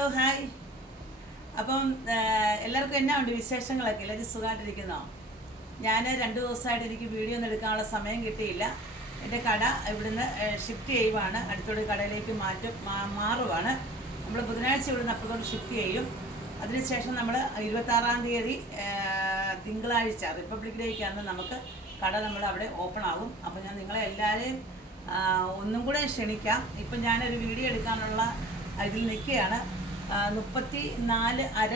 Hello hi. അപ്പം എല്ലാവർക്കും എന്നാ ഉണ്ട് വിശേഷങ്ങളൊക്കെ? എല്ലാവരും സുഖമായിട്ടിരിക്കുന്നോ ഞാൻ രണ്ട് ദിവസമായിട്ട് എനിക്ക് വീഡിയോ ഒന്നും എടുക്കാനുള്ള സമയം കിട്ടിയില്ല. എന്റെ കട ഇവിടുന്ന് ഷിഫ്റ്റ് ചെയ്യുവാണ്. അടുത്തൊരു കടയിലേക്ക് മാറ്റും മാറുവാണ്. നമ്മൾ ബുധനാഴ്ച ഇവിടുന്ന് അപ്പുറത്തോട്ട് ഷിഫ്റ്റ് ചെയ്യും. അതിനുശേഷം നമ്മൾ ഇരുപത്താറാം തീയതി തിങ്കളാഴ്ച റിപ്പബ്ലിക് ഡേക്ക് അന്ന് നമുക്ക് കട നമ്മൾ അവിടെ ഓപ്പൺ ആകും അപ്പോൾ ഞാൻ നിങ്ങളെ എല്ലാവരെയും ഒന്നും കൂടെ ക്ഷണിക്കാം. ഇപ്പം ഞാനൊരു വീഡിയോ എടുക്കാനുള്ള ഇതിൽ നിൽക്കുകയാണ്. മുപ്പത്തി നാല് അര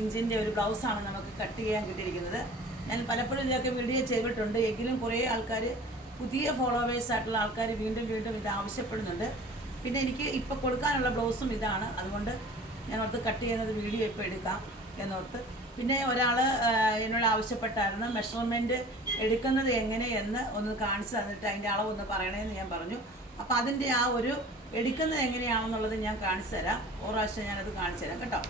ഇഞ്ചിന്റെ ഒരു ബ്ലൗസാണ് നമുക്ക് കട്ട് ചെയ്യാൻ കിട്ടിയിരിക്കുന്നത്. ഞാൻ പലപ്പോഴും ഇതൊക്കെ വീഡിയോ ചെയ്തിട്ടുണ്ട്. എങ്കിലും കുറേ ആൾക്കാർ പുതിയ ഫോളോവേഴ്സ് ആയിട്ടുള്ള ആൾക്കാർ വീണ്ടും വീണ്ടും ഇത് ആവശ്യപ്പെടുന്നുണ്ട്. പിന്നെ എനിക്ക് ഇപ്പോൾ കൊടുക്കാനുള്ള ബ്ലൗസും ഇതാണ്. അതുകൊണ്ട് ഞാൻ ഓർത്ത് കട്ട് ചെയ്യുന്നത് വീഡിയോ ഇപ്പോൾ എടുക്കാം എന്നോർത്ത്. പിന്നെ ഒരാൾ എന്നോട് ആവശ്യപ്പെട്ടായിരുന്നു. മെഷർമെന്റ് എടുക്കുന്നത് എങ്ങനെയെന്ന് ഒന്ന് കാണിച്ചു തന്നിട്ട് അതിന്റെ അളവൊന്ന് പറയണേന്ന് ഞാൻ പറഞ്ഞു. അപ്പോൾ അതിന്റെ ആ ഒരു എടുക്കുന്നത് എങ്ങനെയാണെന്നുള്ളത് ഞാൻ കാണിച്ചു തരാം. പ്രാവശ്യം ഞാനത് കാണിച്ചു തരാം കേട്ടോ.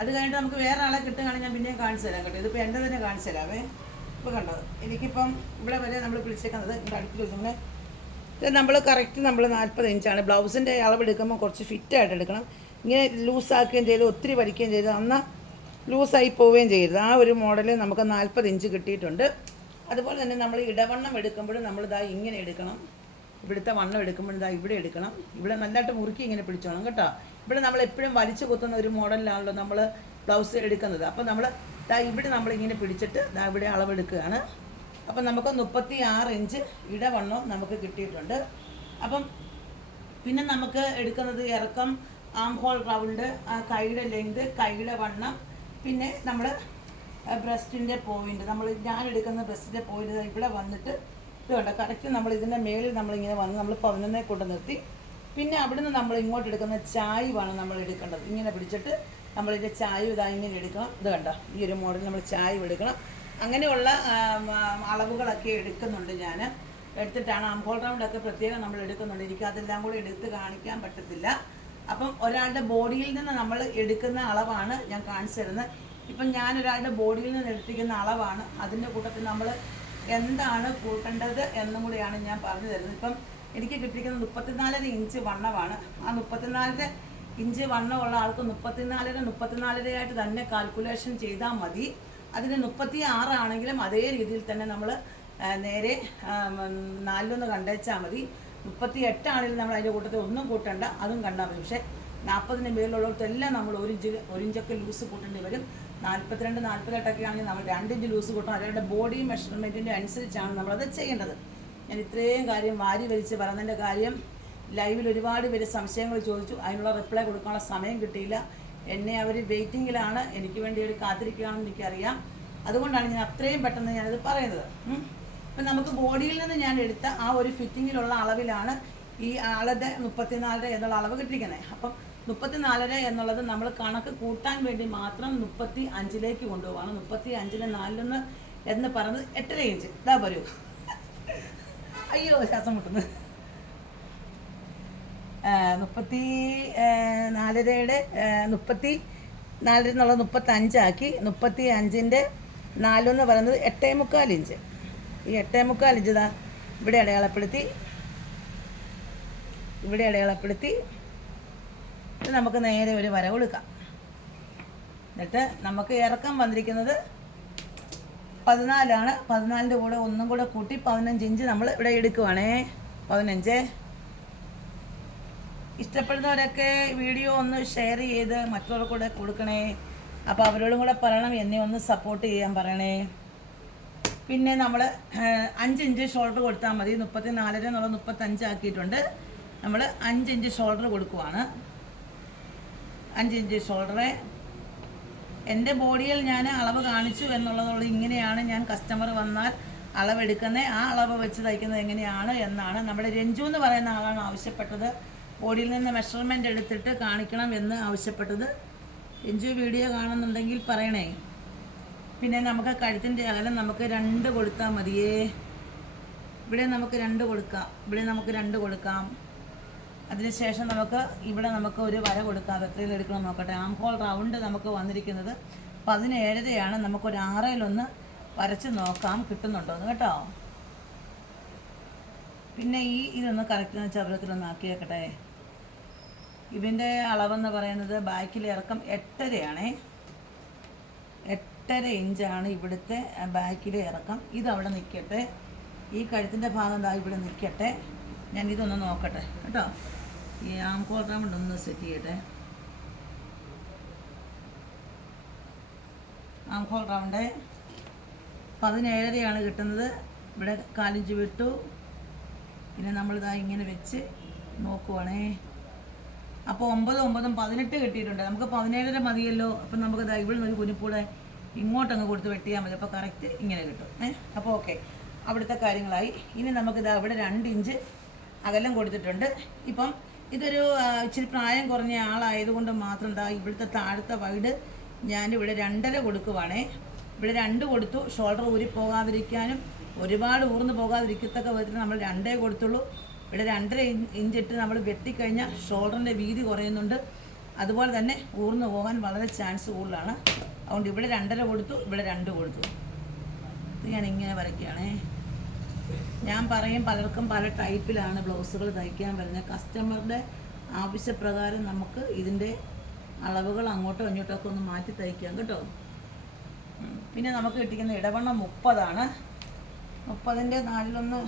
അത് കഴിഞ്ഞിട്ട് നമുക്ക് വേറെ ആളെ കിട്ടുകയാണെങ്കിൽ ഞാൻ പിന്നെയും കാണിച്ചു തരാം കേട്ടോ. ഇതിപ്പോൾ എന്റെ തന്നെ കാണിച്ചു തരാമേ. ഇപ്പോൾ കണ്ടത് എനിക്കിപ്പം ഇവിടെ വരെ നമ്മൾ പിടിച്ചേക്കുന്നത് അടുത്ത വെച്ചിങ്ങനെ ഇത് നമ്മൾ കറക്റ്റ് നമ്മൾ നാൽപ്പത് ഇഞ്ചാണ്. ബ്ലൗസിന്റെ അളവെടുക്കുമ്പോൾ കുറച്ച് ഫിറ്റായിട്ട് എടുക്കണം. ഇങ്ങനെ ലൂസാക്കുകയും ചെയ്ത് ഒത്തിരി വലിക്കുകയും ചെയ്ത് അന്ന് ലൂസായി പോവുകയും ചെയ്യരുത്. ആ ഒരു മോഡൽ നമുക്ക് നാൽപ്പത് ഇഞ്ച് കിട്ടിയിട്ടുണ്ട്. അതുപോലെ തന്നെ നമ്മൾ ഇടവണ്ണം എടുക്കുമ്പോഴും നമ്മൾ ഇതാ ഇങ്ങനെ എടുക്കണം. ഇവിടുത്തെ വണ്ണം എടുക്കുമ്പോൾ ഇതാ ഇവിടെ എടുക്കണം. ഇവിടെ നല്ലതായിട്ട് മുറുക്കി ഇങ്ങനെ പിടിച്ചോണം കേട്ടോ. ഇവിടെ നമ്മൾ എപ്പോഴും വലിച്ചു കുത്തുന്ന ഒരു മോഡലിലാണല്ലോ നമ്മൾ ബ്ലൗസ് എടുക്കുന്നത്. അപ്പോൾ നമ്മൾ ദാ ഇവിടെ നമ്മളിങ്ങനെ പിടിച്ചിട്ട് ദാ ഇവിടെ അളവെടുക്കുകയാണ്. അപ്പം നമുക്ക് മുപ്പത്തി ആറ് ഇഞ്ച് ഇടവണ്ണം നമുക്ക് കിട്ടിയിട്ടുണ്ട്. അപ്പം പിന്നെ നമുക്ക് എടുക്കുന്നത് ഇറക്കം ആം ഹോൾ റൗണ്ട് കൈയുടെ ലെങ്ത് കൈയുടെ വണ്ണം പിന്നെ നമ്മൾ ബ്രസ്റ്റിന്റെ പോയിന്റ് നമ്മൾ ഞാൻ എടുക്കുന്ന ബ്രസ്റ്റിന്റെ പോയിന്റ് ഇവിടെ വന്നിട്ട് ഇത് കണ്ടോ കറക്റ്റ് നമ്മൾ ഇതിന്റെ മേളിൽ നമ്മളിങ്ങനെ വന്ന് നമ്മൾ പതിനൊന്നേ കൊണ്ട് നിർത്തി. പിന്നെ അവിടുന്ന് നമ്മൾ ഇങ്ങോട്ട് എടുക്കുന്ന ചായവാണ് നമ്മൾ എടുക്കേണ്ടത്. ഇങ്ങനെ പിടിച്ചിട്ട് നമ്മളിതിന്റെ ചായ ഇതാ ഇങ്ങനെ എടുക്കണം. ഇത് കണ്ടോ? ഈ ഒരു മോഡൽ നമ്മൾ ചായ എടുക്കണം. അങ്ങനെയുള്ള അളവുകളൊക്കെ എടുക്കുന്നുണ്ട് ഞാൻ എടുത്തിട്ടാണ് അംബോൾ റൗണ്ടൊക്കെ പ്രത്യേകം നമ്മൾ എടുക്കുന്നുണ്ട്. എനിക്ക് അതെല്ലാം കൂടി എടുത്ത് കാണിക്കാൻ പറ്റത്തില്ല. അപ്പം ഒരാളുടെ ബോഡിയിൽ നിന്ന് നമ്മൾ എടുക്കുന്ന അളവാണ് ഞാൻ കാണിച്ചു തരുന്നത്. ഇപ്പം ഞാൻ ഒരാളുടെ ബോഡിയിൽ നിന്ന് എടുത്തിരിക്കുന്ന അളവാണ്. അതിന്റെ കൂട്ടത്തിൽ നമ്മൾ എന്താണ് കൂട്ടേണ്ടത് എന്നും കൂടിയാണ് ഞാൻ പറഞ്ഞു തരുന്നത്. ഇപ്പം എനിക്ക് കിട്ടിയിരിക്കുന്നത് മുപ്പത്തിനാലര ഇഞ്ച് വണ്ണമാണ്. ആ മുപ്പത്തിനാലര ഇഞ്ച് വണ്ണമുള്ള ആൾക്ക് മുപ്പത്തിനാലര മുപ്പത്തിനാലരയായിട്ട് തന്നെ കാൽക്കുലേഷൻ ചെയ്താൽ മതി. അതിന് മുപ്പത്തി ആറാണെങ്കിലും അതേ രീതിയിൽ തന്നെ നമ്മൾ നേരെ നാലിലൊന്ന് കണ്ടേച്ചാൽ മതി. മുപ്പത്തി എട്ടാണെങ്കിലും നമ്മൾ അതിന്റെ കൂട്ടത്തിൽ ഒന്നും കൂട്ടണ്ട അതും കണ്ടാൽ മതി. പക്ഷേ നാൽപ്പതിന് മേലുള്ളവർക്കെല്ലാം നമ്മൾ ഒരു ഇഞ്ച് ലൂസ് കൂട്ടേണ്ടി വരും. നാൽപ്പത്തിരണ്ട് നാൽപ്പത്തെട്ടൊക്കെ ആണെങ്കിൽ നമ്മൾ രണ്ട് ഇഞ്ച് ലൂസ് കൂട്ടണം. അവരുടെ ബോഡി മെഷർമെന്റിന്റെ അനുസരിച്ചാണ് നമ്മളത് ചെയ്യേണ്ടത്. ഞാൻ ഇത്രയും കാര്യം വാരി വലിച്ച് പറഞ്ഞതിന്റെ കാര്യം ലൈവിൽ ഒരുപാട് പേര് സംശയങ്ങൾ ചോദിച്ചു. അതിനുള്ള റിപ്ലൈ കൊടുക്കാനുള്ള സമയം കിട്ടിയില്ല. എന്നെ അവർ വെയിറ്റിങ്ങിലാണ് എനിക്ക് വേണ്ടി അവർ കാത്തിരിക്കുകയാണെന്ന് എനിക്കറിയാം. അതുകൊണ്ടാണ് ഞാൻ അത്രയും പെട്ടെന്ന് ഞാനത് പറയുന്നത്. ഇപ്പം നമുക്ക് ബോഡിയിൽ നിന്ന് ഞാൻ എടുത്ത ആ ഒരു ഫിറ്റിങ്ങിലുള്ള അളവിലാണ് ഈ ആളുടെ മുപ്പത്തിനാലര എന്നുള്ള അളവ് കിട്ടിയിരിക്കുന്നത്. അപ്പം മുപ്പത്തിനാലര എന്നുള്ളത് നമ്മൾ കണക്ക് കൂട്ടാൻ വേണ്ടി മാത്രം മുപ്പത്തി അഞ്ചിലേക്ക് കൊണ്ടുപോകണം മുപ്പത്തി അഞ്ചിന് നാലിലൊന്ന് എന്ന് പറഞ്ഞത് എട്ടര ഇഞ്ച് ഇതാ പറയൂ. അയ്യോ ശ്വാസം മുട്ടുന്നു. മുപ്പത്തി നാലരയുടെ മുപ്പത്തി നാലര എന്നുള്ളത് മുപ്പത്തി അഞ്ചാക്കി മുപ്പത്തി അഞ്ചിന്റെ നാലെന്ന് പറയുന്നത് എട്ടേ മുക്കാൽ ഇഞ്ച് ഈ എട്ടേ മുക്കാൽ ഇഞ്ച് ഇതാ ഇവിടെ അടയാളപ്പെടുത്തി ഇവിടെ അടയാളപ്പെടുത്തി ഇത് നമുക്ക് നേരെ ഒരു വര കൊടുക്കാം. എന്നിട്ട് നമുക്ക് ഇറക്കം വന്നിരിക്കുന്നത് പതിനാലാണ്. പതിനാലിന്റെ കൂടെ ഒന്നും കൂടെ കൂട്ടി പതിനഞ്ച് ഇഞ്ച് നമ്മൾ ഇവിടെ എടുക്കുവാണേ. പതിനഞ്ച്. ഇഷ്ടപ്പെടുന്നവരൊക്കെ വീഡിയോ ഒന്ന് ഷെയർ ചെയ്ത് മറ്റുള്ളവർക്ക് കൂടെ കൊടുക്കണേ. അപ്പോൾ അവരോടും കൂടെ പറയണം. എന്നെ ഒന്ന് സപ്പോർട്ട് ചെയ്യാൻ പറയണേ. പിന്നെ നമ്മൾ അഞ്ച് ഇഞ്ച് ഷോൾഡർ കൊടുത്താൽ മതി. മുപ്പത്തി നാലര എന്നുള്ള മുപ്പത്തഞ്ചാക്കിയിട്ടുണ്ട് നമ്മൾ അഞ്ച് ഇഞ്ച് ഷോൾഡർ കൊടുക്കുവാണ്. അഞ്ച് ഇഞ്ച് ഷോൾഡറെ എന്റെ ബോഡിയിൽ ഞാൻ അളവ് കാണിച്ചു എന്നുള്ളതുകൊണ്ട് ഇങ്ങനെയാണ് ഞാൻ കസ്റ്റമർ വന്നാൽ അളവെടുക്കുന്നത്. ആ അളവ് വെച്ച് തയ്ക്കുന്നത് എങ്ങനെയാണ് എന്നാണ് നമ്മുടെ രഞ്ജു എന്ന് പറയുന്ന ആളാണ് ആവശ്യപ്പെട്ടത്. ബോഡിയിൽ നിന്ന് മെഷർമെന്റ് എടുത്തിട്ട് കാണിക്കണം എന്ന് ആവശ്യപ്പെട്ടത്. രഞ്ജു വീഡിയോ കാണുന്നുണ്ടെങ്കിൽ പറയണേ. പിന്നെ നമുക്ക് കഴുത്തിന്റെ അകലം നമുക്ക് രണ്ട് കൊടുത്താൽ മതിയേ. ഇവിടെ നമുക്ക് രണ്ട് കൊടുക്കാം. ഇവിടെ നമുക്ക് രണ്ട് കൊടുക്കാം. അതിനുശേഷം നമുക്ക് ഇവിടെ നമുക്ക് ഒരു വര കൊടുക്കാം. എത്രയിൽ എടുക്കണം നോക്കട്ടെ. ആം ഹോൾ റൗണ്ട് നമുക്ക് വന്നിരിക്കുന്നത് പതിനേഴരയാണ്. നമുക്കൊരു ആറയിലൊന്ന് വരച്ച് നോക്കാം. കിട്ടുന്നുണ്ടോ എന്ന് കേട്ടോ. പിന്നെ ഈ ഇതൊന്ന് കറക്റ്റ് ചതുരത്തിലൊന്ന് ആക്കി വെക്കട്ടെ. ഇതിന്റെ അളവെന്ന് പറയുന്നത് ബാക്കിലെ ഇറക്കം എട്ടരയാണേ. എട്ടര ഇഞ്ചാണ് ഇവിടുത്തെ ബാക്കിലെ ഇറക്കം. ഇതവിടെ നിൽക്കട്ടെ ഈ കഴുത്തിന്റെ ഭാഗം ഇവിടെ നിൽക്കട്ടെ ഞാൻ ഇതൊന്ന് നോക്കട്ടെ. കേട്ടോ. ഈ ആം കോൾ റൗണ്ട് ഒന്ന് സെറ്റ് ചെയ്യട്ടെ. ആം ഹോൾ റൗണ്ട് പതിനേഴരയാണ് കിട്ടുന്നത്. ഇവിടെ കാലിഞ്ച് വിട്ടു. പിന്നെ നമ്മളിതാ ഇങ്ങനെ വെച്ച് നോക്കുവാണേ. അപ്പോൾ ഒമ്പത് ഒമ്പതും പതിനെട്ട് കിട്ടിയിട്ടുണ്ട്. നമുക്ക് പതിനേഴര മതിയല്ലോ. അപ്പം നമുക്ക് ഇതാ ഇവിടെ നിന്ന് ഒരു കുനിപ്പൂടെ ഇങ്ങോട്ടങ്ങ് കൊടുത്ത് വെട്ടിയാൽ മതി. അപ്പോൾ കറക്റ്റ് ഇങ്ങനെ കിട്ടും. ഏ? അപ്പോൾ ഓക്കെ അവിടുത്തെ കാര്യങ്ങളായി. ഇനി നമുക്ക് ഇതാ ഇവിടെ രണ്ട് ഇഞ്ച് അകലം കൊടുത്തിട്ടുണ്ട്. ഇപ്പം ഇതൊരു ഇച്ചിരി പ്രായം കുറഞ്ഞ ആളായതുകൊണ്ട് മാത്രം എന്താ ഇവിടുത്തെ താഴത്തെ വൈഡ് ഞാനിവിടെ രണ്ടര കൊടുക്കുവാണേ. ഇവിടെ രണ്ട് കൊടുത്തു. ഷോൾഡർ ഊരി പോകാതിരിക്കാനും ഒരുപാട് ഊർന്ന് പോകാതിരിക്കത്തക്ക വിധത്തിൽ നമ്മൾ രണ്ടേ കൊടുത്തുള്ളൂ. ഇവിടെ രണ്ടര ഇഞ്ചിട്ട് നമ്മൾ വെട്ടിക്കഴിഞ്ഞാൽ ഷോൾഡറിന്റെ വീതി കുറയുന്നുണ്ട്. അതുപോലെ തന്നെ ഊർന്ന് പോകാൻ വളരെ ചാൻസ് കൂടുതലാണ്. അതുകൊണ്ട് ഇവിടെ രണ്ടര കൊടുത്തു ഇവിടെ രണ്ട് കൊടുത്തു. ഇത് ഞാൻ ഇങ്ങനെ വരയ്ക്കുകയാണേ. ഞാൻ പറയും പലർക്കും പല ടൈപ്പിലാണ് ബ്ലൗസുകൾ തയ്ക്കാൻ വരുന്നത്. കസ്റ്റമറുടെ ആവശ്യപ്രകാരം നമുക്ക് ഇതിന്റെ അളവുകൾ അങ്ങോട്ടോ ഇങ്ങോട്ടോ ഒക്കെ ഒന്ന് മാറ്റി തയ്ക്കാം കേട്ടോ. പിന്നെ നമുക്ക് കിട്ടിക്കുന്ന ഇടവണ്ണം മുപ്പതാണ്. മുപ്പതിന്റെ നാലിലൊന്ന്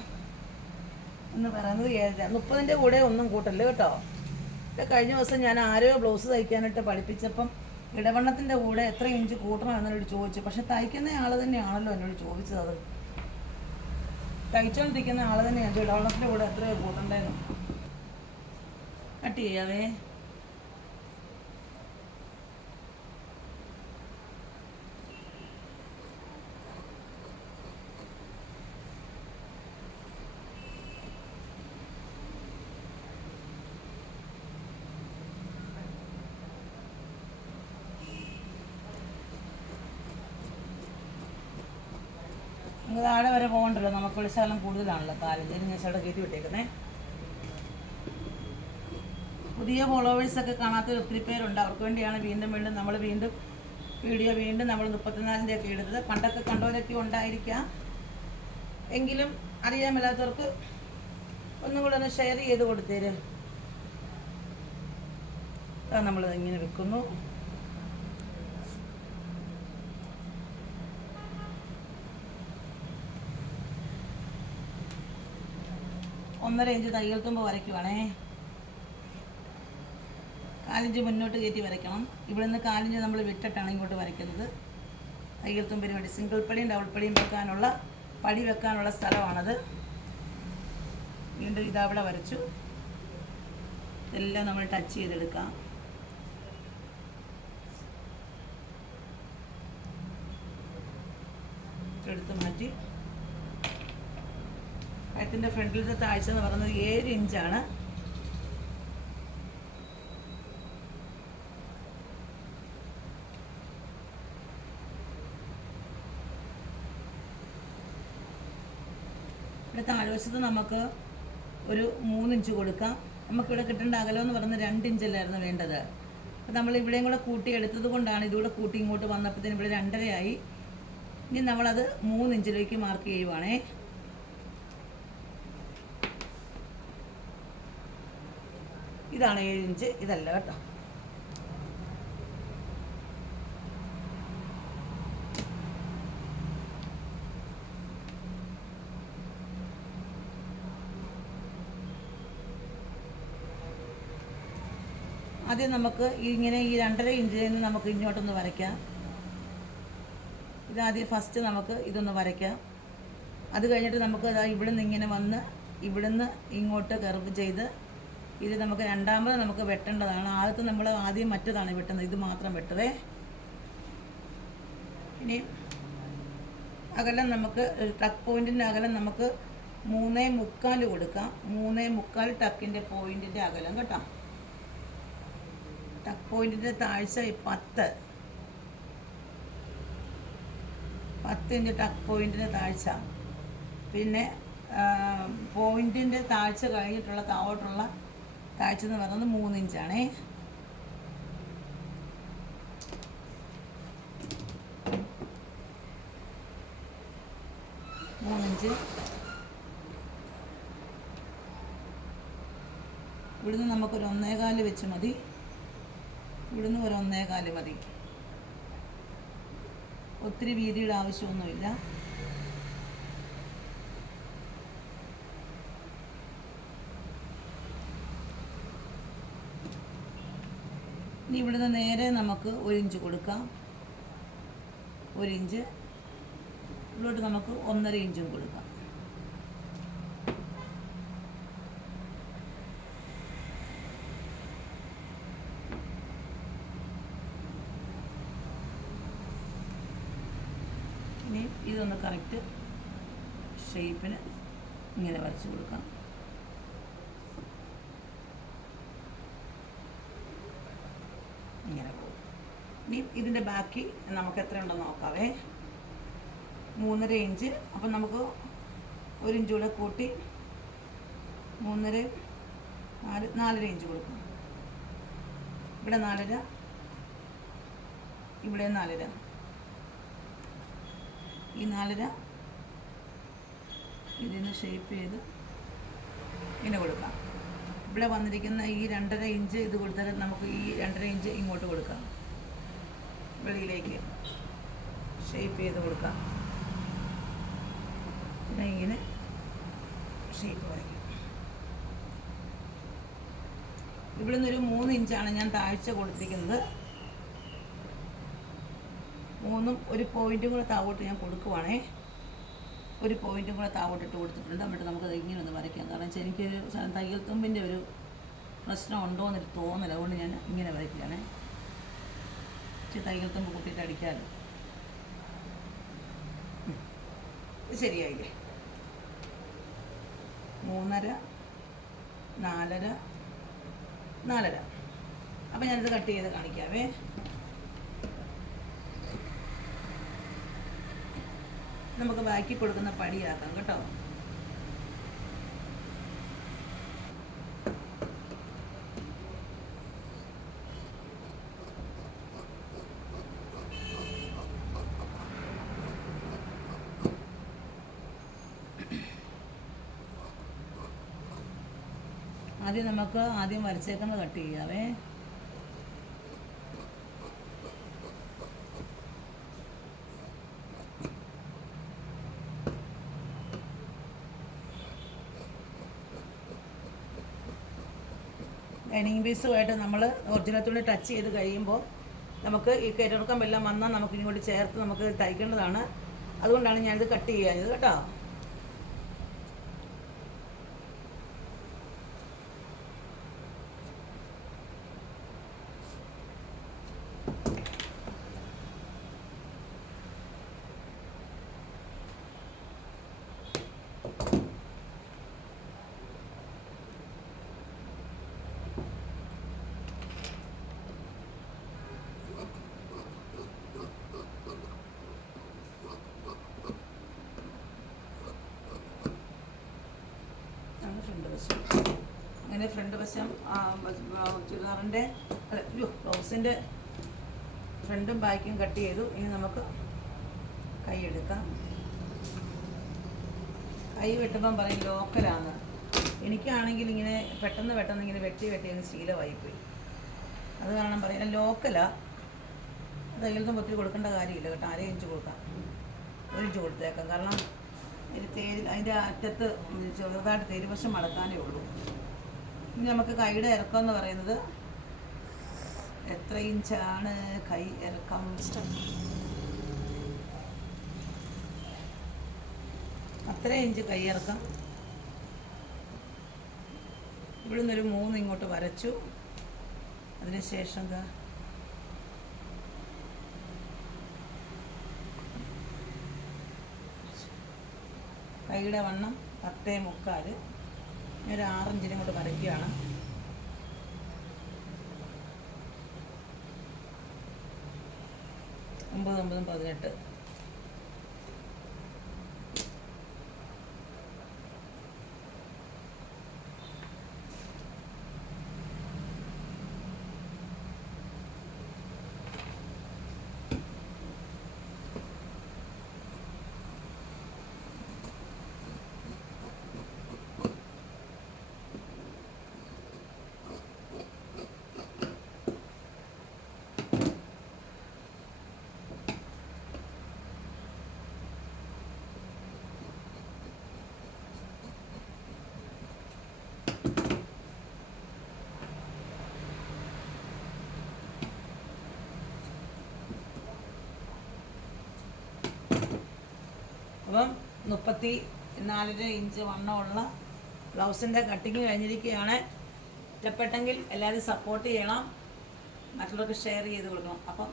എന്ന് പറയുന്നത് ഏഴര. മുപ്പതിന്റെ കൂടെ ഒന്നും കൂട്ടല്ലേ കേട്ടോ? ഇത് കഴിഞ്ഞ ദിവസം ഞാൻ ആരോ ബ്ലൗസ് തയ്ക്കാനായിട്ട് പഠിപ്പിച്ചപ്പം ഇടവണ്ണത്തിന്റെ കൂടെ എത്ര ഇഞ്ച് കൂട്ടണം എന്നോട് ചോദിച്ചു. പക്ഷെ തയ്ക്കുന്ന ആൾ തന്നെയാണല്ലോ എന്നോട് ചോദിച്ചത്. അത് തയ്ച്ചുകൊണ്ടിരിക്കുന്ന ആൾ തന്നെയാണ് ഇടവണ്ണത്തിന്റെ കൂടെ എത്ര കൂട്ടണ്ടേന്ന് കട്ട് ചെയ്യാവേ. നമുക്ക് താഴെ വരെ പോകണ്ടല്ലോ. നമുക്ക് വിളിച്ചാലും കൂടുതലാണല്ലോ. താലഞ്ചേരി ഞാൻ ചേട്ടാ കയറ്റി വിട്ടേക്കുന്നേ. പുതിയ ഫോളോവേഴ്സൊക്കെ കാണാത്ത ഒത്തിരി പേരുണ്ട്. അവർക്ക് വേണ്ടിയാണ് വീണ്ടും വീണ്ടും നമ്മൾ വീണ്ടും വീഡിയോ വീണ്ടും നമ്മൾ മുപ്പത്തിനാലിന്റെ ഒക്കെ എടുത്തത് പണ്ടൊക്കെ കണ്ടവരൊക്കെ ഉണ്ടായിരിക്കാം. എങ്കിലും അറിയാൻ മേലാത്തവർക്ക് ഒന്നും കൂടെ ഒന്ന് ഷെയർ ചെയ്ത് കൊടുത്തേര്. നമ്മൾ ഇങ്ങനെ വെക്കുന്നു. ഒന്നര ഇഞ്ച് തയ്യൽ തുമ്പ് വരയ്ക്കുവാണേ. കാലിഞ്ച് മുന്നോട്ട് കയറ്റി വരയ്ക്കണം. ഇവിടെ നിന്ന് കാലിഞ്ച് നമ്മൾ വിട്ടിട്ടാണ് ഇങ്ങോട്ട് വരയ്ക്കുന്നത്. തയ്യൽ തുമ്പിന് വേണ്ടി സിംഗിൾ പടിയും ഡബിൾ പടിയും വെക്കാനുള്ള പടി വെക്കാനുള്ള സ്ഥലമാണത്. വീണ്ടും ഇതവിടെ വരച്ചു. ഇതെല്ലാം നമ്മൾ ടച്ച് ചെയ്തെടുക്കാം. എടുത്ത് മാറ്റി. കഴുത്തിന്റെ ഫ്രണ്ടിലത്തെ താഴ്ച എന്ന് പറയുന്നത് ഏഴ് ഇഞ്ചാണ്. ഇവിടെ താഴ്വശത്ത് നമുക്ക് ഒരു മൂന്നിഞ്ച് കൊടുക്കാം. നമുക്കിവിടെ കിട്ടേണ്ട അകലം എന്ന് പറയുന്നത് രണ്ട് ഇഞ്ചല്ലായിരുന്നു വേണ്ടത്. അപ്പം നമ്മൾ ഇവിടെയും കൂടെ കൂട്ടി എടുത്തത് കൊണ്ടാണ് ഇതുകൂടെ കൂട്ടി ഇങ്ങോട്ട് വന്നപ്പോഴത്തേനും ഇവിടെ രണ്ടരയായി. ഇനി നമ്മളത് മൂന്നിഞ്ചിലേക്ക് മാർക്ക് ചെയ്യുവാണേ. ഇതാണ് ഏഴ് ഇഞ്ച്. ഇതല്ല കേട്ടോ. ആദ്യം നമുക്ക് ഇങ്ങനെ ഈ രണ്ടര ഇഞ്ചിൽ നിന്ന് നമുക്ക് ഇങ്ങോട്ടൊന്ന് വരയ്ക്കാം. ഇതാദ്യം ഫസ്റ്റ് നമുക്ക് ഇതൊന്ന് വരയ്ക്കാം. അത് കഴിഞ്ഞിട്ട് നമുക്ക് ഇതാ ഇവിടുന്ന് ഇങ്ങനെ വന്ന് ഇവിടുന്ന് ഇങ്ങോട്ട് കർവ് ചെയ്ത് ഇത് നമുക്ക് രണ്ടാമത് നമുക്ക് വെട്ടേണ്ടതാണ്. ആദ്യത്തെ നമ്മൾ ആദ്യം മറ്റതാണ് വെട്ടുന്നത്. ഇത് മാത്രം വെട്ടവേ. ഇനി അകലം നമുക്ക് ടക്ക് പോയിന്റിന്റെ അകലം നമുക്ക് മൂന്നേ മുക്കാൽ കൊടുക്കാം. മൂന്നേ മുക്കാൽ ടക്കിന്റെ പോയിന്റിന്റെ അകലം കേട്ടോ. ടക്ക് പോയിന്റിന്റെ താഴ്ച പത്ത്. പത്ത് ഇഞ്ച് ടക്ക് പോയിന്റിന്റെ താഴ്ച. പിന്നെ പോയിന്റിന്റെ താഴ്ച കഴിഞ്ഞിട്ടുള്ള താഴോട്ടുള്ള താഴ്ച എന്ന് പറയുന്നത് മൂന്ന് ഇഞ്ചാണേ. മൂന്നിഞ്ച് ഇവിടുന്ന് നമുക്ക് നമുക്കൊരു ഒന്നേകാൽ വെച്ച് മതി. ഇവിടുന്ന് ഒരു ഒന്നേകാൽ മതി. ഒത്തിരി വീതിയുടെ ആവശ്യമൊന്നുമില്ല. ഇനി ഇവിടുന്ന് നേരെ നമുക്ക് ഒരു ഇഞ്ച് കൊടുക്കാം. ഒരു ഇഞ്ച്. ഇവിടോട്ട് നമുക്ക് ഒന്നര ഇഞ്ചും കൊടുക്കാം. ഇനി ഇതൊന്ന് കറക്റ്റ് ഷേപ്പിന് ഇങ്ങനെ വരച്ച് കൊടുക്കാം ഇങ്ങനെ പോകും ഇനി ഇതിന്റെ ബാക്കി നമുക്ക് എത്ര ഉണ്ടെന്ന് നോക്കാവേ. മൂന്നര ഇഞ്ച്. അപ്പം നമുക്ക് ഒരു ഇഞ്ച് കൂടെ കൂട്ടി മൂന്നര നാല് നാലര ഇഞ്ച് കൊടുക്കും. ഇവിടെ നാലര ഇവിടെ നാലര. ഈ നാലര ഇതിന് ഷേപ്പ് ചെയ്ത് ഇങ്ങനെ കൊടുക്കാം. ഇവിടെ വന്നിരിക്കുന്ന ഈ രണ്ടര ഇഞ്ച് ഇത് കൊടുത്താൽ നമുക്ക് ഈ രണ്ടര ഇഞ്ച് ഇങ്ങോട്ട് കൊടുക്കാം. വെളിയിലേക്ക് ഷേപ്പ് ചെയ്ത് കൊടുക്കാം. പിന്നെ ഇങ്ങനെ ഷേപ്പ് വരയ്ക്കും ഇവിടെ നിന്നൊരു മൂന്ന് ഇഞ്ചാണ് ഞാൻ താഴ്ച കൊടുത്തിരിക്കുന്നത്. മൂന്നും ഒരു പോയിന്റും കൂടെ താവോട്ട് ഞാൻ കൊടുക്കുവാണേ. ഒരു പോയിന്റും കൂടെ താവോട്ട് ഇട്ട് കൊടുത്തിട്ടുണ്ട്. എന്നിട്ട് നമുക്ക് ഇങ്ങനെ ഒന്ന് വരയ്ക്കാം. കാരണം എനിക്കൊരു തയ്യൽ തുമ്പിന്റെ ഒരു പ്രശ്നം ഉണ്ടോ എന്നൊരു തോന്നല. അതുകൊണ്ട് ഞാൻ ഇങ്ങനെ വരയ്ക്കുകയാണേ. ഇച്ചിരി തൈകൾ തുമ്പ് കൂട്ടിയിട്ട് അടിക്കാമല്ലോ ശരിയായില്ലേ? മൂന്നര നാലര നാലര. അപ്പം ഞാനിത് കട്ട് ചെയ്ത് കാണിക്കാവേ. നമുക്ക് ബാക്കി കൊടുക്കുന്ന പടിയാക്കാം കേട്ടോ. ആദ്യം നമുക്ക് ആദ്യം വരച്ചേക്കുന്നത് കട്ട് ചെയ്യാവേ. ഡൈനിങ് പീസുമായിട്ട് നമ്മൾ ഒറിജിനൽ തുണി ടച്ച് ചെയ്ത് കഴിയുമ്പോൾ നമുക്ക് ഈ കയറ്റിറക്കം എല്ലാം വന്നാൽ നമുക്ക് ഇങ്ങോട്ട് ചേർത്ത് നമുക്ക് തയ്ക്കേണ്ടതാണ്. അതുകൊണ്ടാണ് ഞാനിത് കട്ട് ചെയ്യാഞ്ഞത് കേട്ടോ ആണ് ഫ്രണ്ട് വശം അങ്ങനെ ഫ്രണ്ട് വശം ചുരിദാറിന്റെ അല്ല ഒരു ബ്ലൗസിന്റെ ഫ്രണ്ടും ബാക്കും കട്ട് ചെയ്തു. ഇനി നമുക്ക് കൈ എടുക്കാം. കൈ വെട്ടുമ്പം പറയും ലോക്കലാണ്. എനിക്കാണെങ്കിൽ ഇങ്ങനെ പെട്ടെന്ന് പെട്ടെന്ന് ഇങ്ങനെ വെട്ടി വെട്ടി അങ്ങ് ശീലമായിപ്പോയി. അത് കാരണം പറയാം ലോക്കലാണ് തയ്യലിനും ഒത്തിരി കൊടുക്കേണ്ട കാര്യമില്ല കേട്ടോ. അര ഇഞ്ച് കൊടുക്കാം. ഒരു ഇഞ്ച് കൊടുത്തേക്കാം. കാരണം അതിന്റെ തേര് അതിന്റെ അറ്റത്ത് ചെറുതായിട്ട് തേരുവശം മടക്കാനേ ഉള്ളൂ. ഇനി നമുക്ക് കൈയുടെ ഇറക്കം എന്ന് പറയുന്നത് എത്ര ഇഞ്ചാണ് കൈ ഇറക്കം? അത്ര ഇഞ്ച് കൈ ഇറക്കം. ഇവിടെ നിന്നൊരു മൂന്ന് ഇങ്ങോട്ട് വരച്ചു. അതിനുശേഷം കൈയുടെ വണ്ണം പത്തേ മുക്കാൽ ഒരു ആറിഞ്ചിനും കൂടെ വരയ്ക്കുകയാണ്. ഒമ്പത് ഒമ്പതും പതിനെട്ട്. മുപ്പത്തി നാലര ഇഞ്ച് വണ്ണമുള്ള ബ്ലൗസിന്റെ കട്ടിങ് കഴിഞ്ഞിരിക്കുകയാണ്. ഇഷ്ടപ്പെട്ടെങ്കിൽ എല്ലാവരും സപ്പോർട്ട് ചെയ്യണം. മറ്റുള്ളവർക്ക് ഷെയർ ചെയ്ത് കൊടുക്കണം. അപ്പം